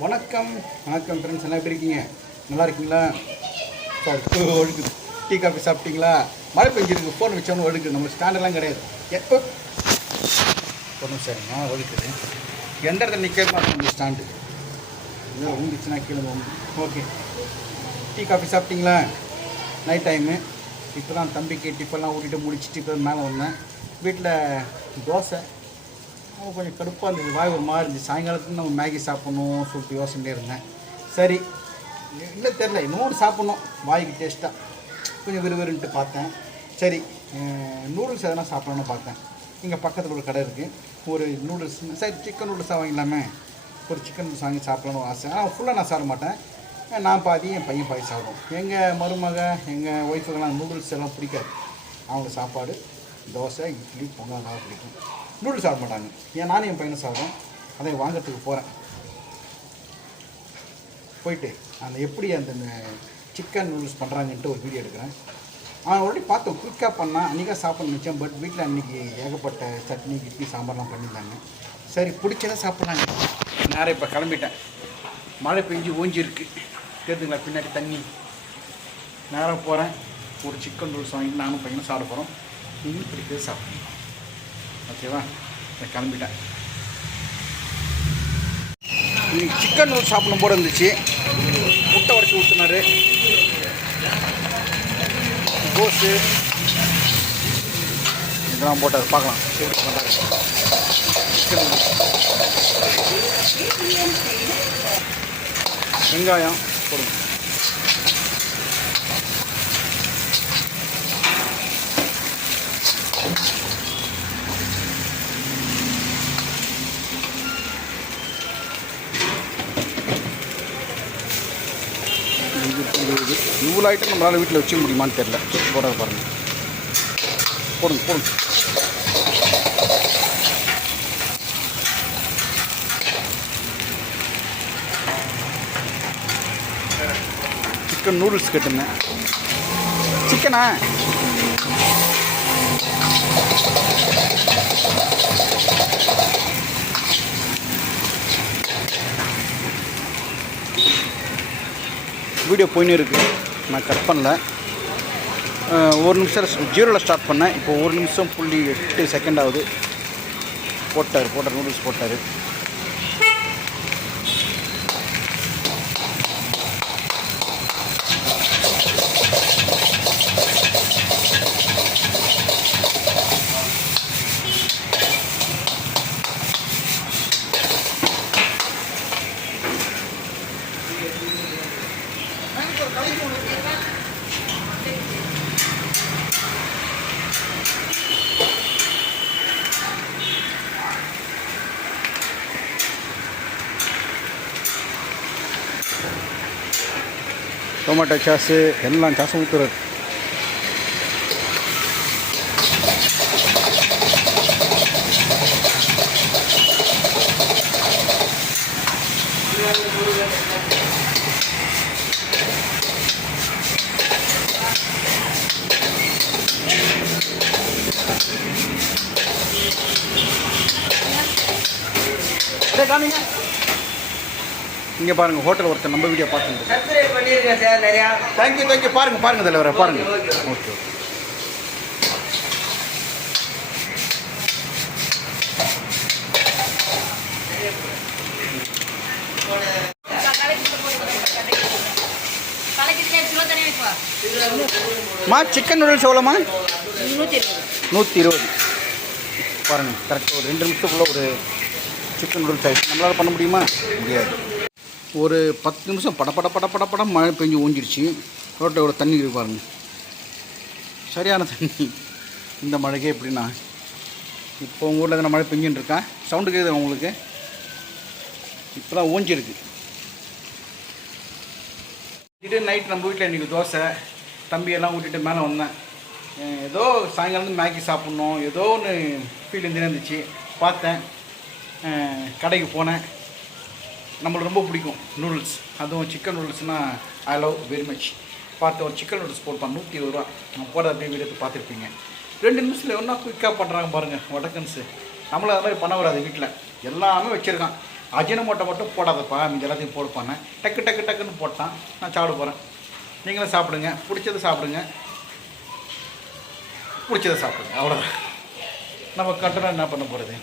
வணக்கம். வணக்கம் ஃப்ரெண்ட்ஸ் எல்லாம் எப்படி இருக்கீங்க? நல்லா இருக்கீங்களா? சாரி டீ காஃபி சாப்பிட்டீங்களா? மழை பெஞ்சிருக்கு. ஃபோன் வச்சோன்னு ஒழுக்கு நம்ம ஸ்டாண்டெல்லாம் கிடையாது. எப்போ? ஒன்றும் சரிங்க ஒழுக்குது எந்த இடத்துல நிற்க மாட்டோம் இந்த ஸ்டாண்டு இதோ ஊந்துச்சுன்னா கீழே ஓகே டீ காஃபி சாப்பிட்டீங்களா? நைட் டைமு இப்போ தான் தம்பிக்கு டிஃபன்லாம் ஊட்டிட்டு முடிச்சுட்டு இப்போ மேலே வந்தேன். வீட்டில் தோசை கொஞ்சம் கடுப்பாக இருந்தது. வாய் ஒரு மாதிரி இருந்துச்சு. சாயங்காலத்துக்கு நம்ம மேகி சாப்பிட்ணும் சொல்லிட்டு யோசனையே இருந்தேன். சரி. இல்லை தெரில இன்னொன்று சாப்பிட்ணும். வாய்க்கு டேஸ்ட்டாக கொஞ்சம் விறுவிறுன்ட்டு பார்த்தேன். சரி நூடுல்ஸ் எதனா சாப்பிட்லான்னு பார்த்தேன். இங்கே பக்கத்தில் ஒரு கடை இருக்குது ஒரு நூடுல்ஸ் சரி சிக்கன் நூடுல்ஸாக வாங்கிடலாமே. ஒரு சிக்கன் நூடுல்ஸ் வாங்கி சாப்பிடணும்னு ஆசை. ஆனால் ஃபுல்லாக நான் சாப்பிட மாட்டேன். நான் பாதி என் பையன் பாதி சாப்பிடுவோம் எங்கள் மருமக எங்கள் ஒய்ஃபுக்கெல்லாம் நூடுல்ஸ் எல்லாம் பிடிக்காது. அவங்க சாப்பாடு தோசை இட்லி பொங்கல் நல்லா பிடிக்கும். நூடுல்ஸ் சாப்பிட மாட்டாங்க ஏன் நானும் என் பையனும் சாப்பிட்றோம் அதை வாங்கிறதுக்கு போகிறேன் போயிட்டு அந்த எப்படி அந்த சிக்கன் நூடுல்ஸ் பண்ணுறாங்கன்ட்டு ஒரு வீடியோ எடுக்கிறேன். அவன் ஆல்ரெடி பார்த்தோம். குயிக்காக பண்ணால் அன்றைக்காக சாப்பிட நினச்சேன். பட் வீட்டில் அன்றைக்கி ஏகப்பட்ட சட்னி கிட்னி சாம்பார்லாம் பண்ணியிருந்தாங்க. சரி பிடிச்சதான் சாப்பிட்றாங்க. நேரம் இப்போ கிளம்பிட்டேன். மழை பெஞ்சு ஓஞ்சிருக்கு. கேட்டுங்களா பின்னாடி தண்ணி. நேராக போகிறேன் ஒரு சிக்கன் நூடுல்ஸ் வாங்கிட்டு நானும் பையனும் சாப்பிட போகிறோம் நீங்களும் பிடிக்கிறது சாப்பிடணும் ஓகேவா? நான் கிளம்பிட்டேன். இன்னைக்கு சிக்கன் நூல் சாப்பிடும் போட இருந்துச்சு. முட்டை உடச்சி ஊற்றுனாரு கோஸு இதெல்லாம் போட்டார் பார்க்கலாம். எப்படி பண்ணுறாரு சிக்கன் வெங்காயம் போடுங்க. இது இவ்வளோ ஐட்டம் நம்மளால் வீட்டில் வச்சுக்க முடியுமான்னு தெரில போட பாருங்கள் போடுங்க போடுங்க. சிக்கன் நூடுல்ஸ் கேட்டுங்க சிக்கனா? வீடியோ போயின்னு இருக்குது நான் கட் பண்ணல. ஒரு நிமிஷம் ஜீரோவில் ஸ்டார்ட் பண்ணேன். இப்போ ஒரு நிமிஷம் புள்ளி எட்டு செகண்ட் ஆகுது. போட்டார் போட்டார் நூடுல்ஸ் போட்டார். டொமேட்டோ சாஸு எல்லாம் சாஸும் ஊற்றுறாரு காமிங்க. இங்கே பாருங்கள் ஹோட்டல் ஒருத்தர் நம்ம வீடியோ பார்த்துட்டு சப்ஸ்கிரைப் பண்ணிருக்கேன் சார் நிறையா. தேங்க்யூ தேங்க்யூ பாருங்க பாருங்க தலைவரை பாருங்க. ஓகே, மா சிக்கன் நூடுல்ஸ் எவ்வளோமா நூற்றி இருபது. பாருங்கள் கரெக்டாக ஒரு ரெண்டு நிமிஷத்துக்குள்ளே ஒரு சிக்கன் நூடுல்ஸ் ஆயிடுச்சு நம்மளால் பண்ண முடியுமா? முடியாது. ஒரு பத்து நிமிஷம் பட பட பட பட படம் மழை பெஞ்சு ஊஞ்சிருச்சு ரோட்டில் ஒரு தண்ணி இருக்கு பாருங்க. சரியான தண்ணி. இந்த மழைக்கே எப்படின்னா இப்போ உங்கள் ஊரில் எதனா மழை பெஞ்சுன்னு இருக்கா சவுண்டு கேட்குது உங்களுக்கு? இப்போ தான் ஊஞ்சிருக்கு. இது நைட் நம்ம வீட்டில் இன்றைக்கி தோசை. தம்பியெல்லாம் ஊட்டிட்டு மேலே வந்தேன். ஏதோ சாயங்காலம் மேக்கி சாப்பிட்ணும். ஏதோ ஒன்று ஃபீல் இருந்துச்சு பார்த்தேன். கடைக்கு போனேன். நம்மளுக்கு ரொம்ப பிடிக்கும் நூடுல்ஸ் அதுவும் சிக்கன் நூடுல்ஸ்னால் ஐ லவ் வெரி மச் பார்த்து ஒரு சிக்கன் நூடுல்ஸ் போட்டுப்பான் நூற்றி இருபது ரூபா. நான் போட அப்படியே வீடியோ பார்த்துருப்பீங்க. ரெண்டு நிமிஷத்தில் ஒன்றா குயிக்காக பண்ணுறாங்க பாருங்கள் வடக்கன்ஸு நம்மளும் அது மாதிரி பண்ண வராது வீட்டில் எல்லாமே வச்சுருக்கான். அஜினமோட்டை மட்டும் போடாதப்பா மீதி எல்லாத்தையும் போடுப்பாங்க டக்கு டக்கு டக்குன்னு போட்டான். நான் சாப்பிட போகிறேன் நீங்களும் சாப்பிடுங்க. பிடிச்சதை சாப்பிடுங்க. பிடிச்சதை சாப்பிடுங்க. அவ்வளோதான் நம்ம கட்டணம் என்ன பண்ண போகிறது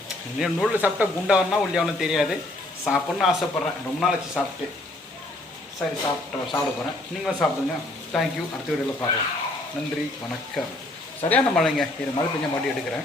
நூல் சாப்பிட்டா குண்டாவனா ஒல்லியாவனும் தெரியாது. சாப்பிட்ணுன்னு ஆசைப்பட்றேன். ரொம்ப நாள் ஆச்சு சாப்பிட்டு. சரி சாப்பிட்டு சாப்பிட போகிறேன் நீங்களும் சாப்பிடுங்க. தேங்க்யூ அடுத்த வீடியோவில் பார்க்கலாம். நன்றி. வணக்கம். சரியான மழைங்க. இது மழை பெஞ்ச மாட்டி எடுக்கிறேன்.